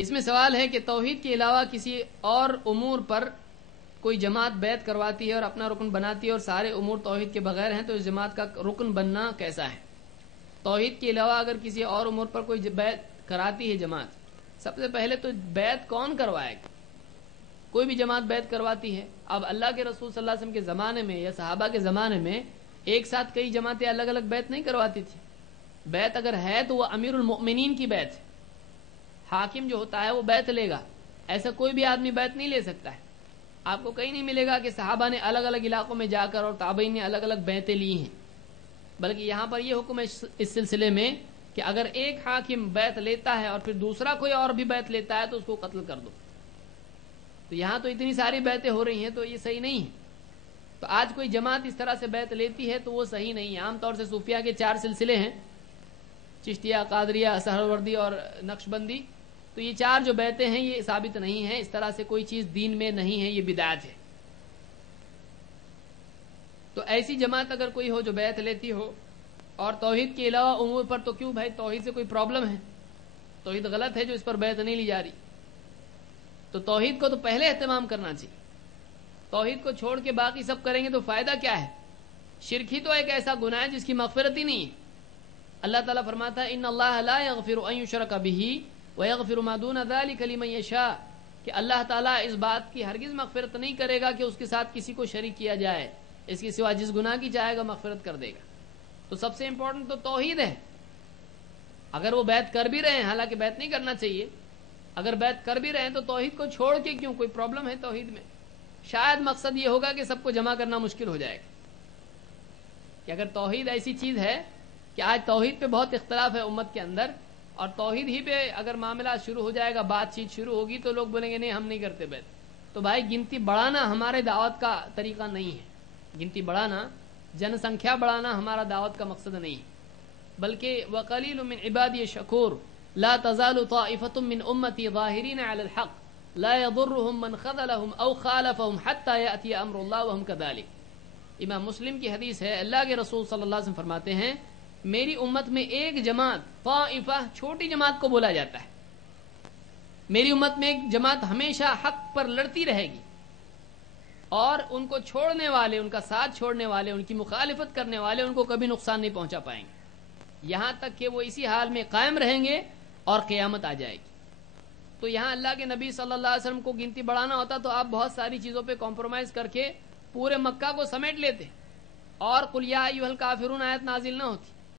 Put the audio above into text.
اس میں سوال ہے کہ توحید کے علاوہ کسی اور امور پر کوئی جماعت بیعت کرواتی ہے اور اپنا رکن بناتی ہے اور سارے امور توحید کے بغیر ہیں تو اس جماعت کا رکن بننا کیسا ہے؟ توحید کے علاوہ اگر کسی اور امور پر کوئی بیعت کراتی ہے جماعت، سب سے پہلے تو بیعت کون کروائے گا؟ کوئی بھی جماعت بیعت کرواتی ہے۔ اب اللہ کے رسول صلی اللہ علیہ وسلم کے زمانے میں یا صحابہ کے زمانے میں ایک ساتھ کئی جماعتیں الگ الگ بیعت نہیں کرواتی تھی۔ بیعت اگر ہے تو وہ امیر المؤمنین کی بیعت ہے، حاکم جو ہوتا ہے وہ بیعت لے گا، ایسا کوئی بھی آدمی بیعت نہیں لے سکتا ہے۔ آپ کو کہیں نہیں ملے گا کہ صحابہ نے الگ الگ علاقوں میں جا کر اور تابعین نے الگ الگ بیعتیں لی ہیں، بلکہ یہاں پر یہ حکم ہے اس سلسلے میں کہ اگر ایک حاکم بیعت لیتا ہے اور پھر دوسرا کوئی اور بھی بیعت لیتا ہے تو اس کو قتل کر دو۔ تو یہاں تو اتنی ساری بیعتیں ہو رہی ہیں تو یہ صحیح نہیں ہے۔ تو آج کوئی جماعت اس طرح سے بیعت لیتی ہے تو وہ صحیح نہیں ہے۔ عام طور سے صوفیہ کے 4 سلسلے ہیں، چشتیہ، قادریہ، سہروردی اور نقشبندی، تو یہ 4 جو بیعتیں ہیں یہ ثابت نہیں ہیں۔ اس طرح سے کوئی چیز دین میں نہیں ہے، یہ بدعت ہے۔ تو ایسی جماعت اگر کوئی ہو جو بیعت لیتی ہو اور توحید کے علاوہ امور پر، تو کیوں بھائی توحید سے کوئی پرابلم ہے؟ توحید غلط ہے جو اس پر بیعت نہیں لی جا رہی؟ تو توحید کو تو پہلے اہتمام کرنا چاہیے۔ توحید کو چھوڑ کے باقی سب کریں گے تو فائدہ کیا ہے؟ شرک ہی تو ایک ایسا گناہ ہے جس کی مغفرت ہی نہیں ہے۔ اللہ تعالیٰ فرماتا ہے ان اللہ لا یغفر ان یشرک بہ ویغفر ما دون ذلک لمن یشاء، کہ اللہ تعالیٰ اس بات کی ہرگز مغفرت نہیں کرے گا کہ اس کے ساتھ کسی کو شریک کیا جائے، اس کے سوا جس گناہ کی چاہے گا مغفرت کر دے گا۔ تو سب سے امپورٹنٹ تو توحید ہے۔ اگر وہ بیعت کر بھی رہے ہیں، حالانکہ بیعت نہیں کرنا چاہیے، اگر بیعت کر بھی رہے ہیں تو توحید کو چھوڑ کے کیوں؟ کوئی پرابلم ہے توحید میں؟ شاید مقصد یہ ہوگا کہ سب کو جمع کرنا مشکل ہو جائے گا، کہ اگر توحید ایسی چیز ہے کہ آج توحید پہ بہت اختلاف ہے امت کے اندر، اور توحید ہی پہ اگر معاملہ شروع ہو جائے گا، بات چیت شروع ہوگی تو لوگ بولیں گے نہیں ہم نہیں کرتے بیعت۔ تو بھائی گنتی بڑھانا ہمارے دعوت کا طریقہ نہیں ہے۔ گنتی بڑھانا، جن سنکھیا بڑھانا ہمارا دعوت کا مقصد نہیں ہے، بلکہ وَقَلِيلٌ مِّنْ عِبَادِيَ الشَّكُورُ لَا تَزَالُ طَائِفَةٌ مِّنْ أُمَّتِي ظَاهِرِينَ عَلَى الْحَقِّ لَا يَضُرُّهُم مَّنْ خَذَلَهُمْ أَوْ خَالَفَهُمْ حَتَّى يَأْتِيَ أَمْرُ اللَّهِ وَهُمْ كَذَلِكَ۔ امام مسلم کی حدیث ہے، اللہ کے رسول صلی اللہ علیہ وسلم فرماتے ہیں میری امت میں ایک جماعت، طائفہ چھوٹی جماعت کو بولا جاتا ہے، میری امت میں ایک جماعت ہمیشہ حق پر لڑتی رہے گی، اور ان کو چھوڑنے والے، ان کا ساتھ چھوڑنے والے، ان کی مخالفت کرنے والے ان کو کبھی نقصان نہیں پہنچا پائیں گے، یہاں تک کہ وہ اسی حال میں قائم رہیں گے اور قیامت آ جائے گی۔ تو یہاں اللہ کے نبی صلی اللہ علیہ وسلم کو گنتی بڑھانا ہوتا تو آپ بہت ساری چیزوں پہ کمپرومائز کر کے پورے مکہ کو سمیٹ لیتے، اور قل یا ایھا الکافرون آیت نازل نہ ہوتی۔